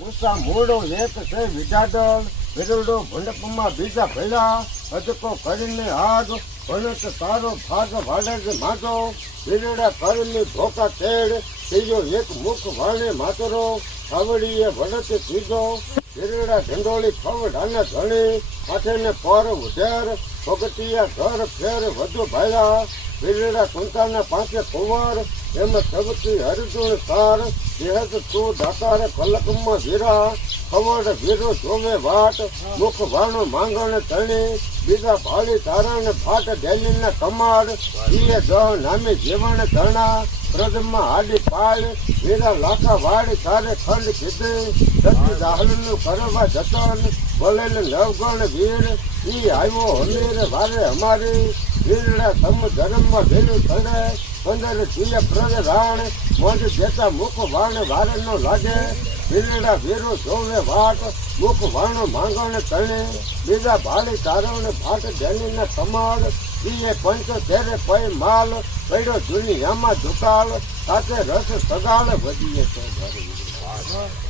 ઉષા મોડો એક છે વિજાડલ વિરડો ભંડપમાં બીજા ભેલા અજકો કરીને આગ ભણત તારો ભાગ વાડે માતો વિરડા કરની ધોકા તેડ ત્રીજો એક મુખ વાણે માતરો ખાવડીએ ભણત ત્રીજો વિરડા ઢંડોળી ખવડાને ધણી માથે ને પર ઉધેર ભગતિયા ઘર ફેર વધુ ભાયા વિરડા કુંતાના પાંચે કુંવર એમ સબતી હરજુણ સાર જેહત તું દાતાર કલકમાં વીરા ખવડ વીરો જોવે વાટ મુખ વાણો માંગણ ધણી બીજા ભાળી તારણ ફાટ ડેલીના કમાડ ઈએ દહ નામે જીવણ ધરણા પ્રદમાં હાડી પાળ વીરા લાખા વાડ તારે ખંડ કીધી સતી દાહલનું કરવા જતન બોલેલ નવગણ વીર ઈ આવ્યો હમીર વારે અમારી વીરડા સમ ધર્મમાં ભેલું થડે 15 જીય પ્રજ રાણ મોજ દેતા મુખ વાણ વારે નો લાગે વીરડા વીરો જોવે વાટ મુખ વાણો માંગણ તણે બીજા ભાળી તારણ ફાટ ડેલીના કમાડ ઈએ પંચ તેરે પય માલ પડ્યો દુનિયામાં દુકાળ સાથે રસ સગાળ વધીએ છે.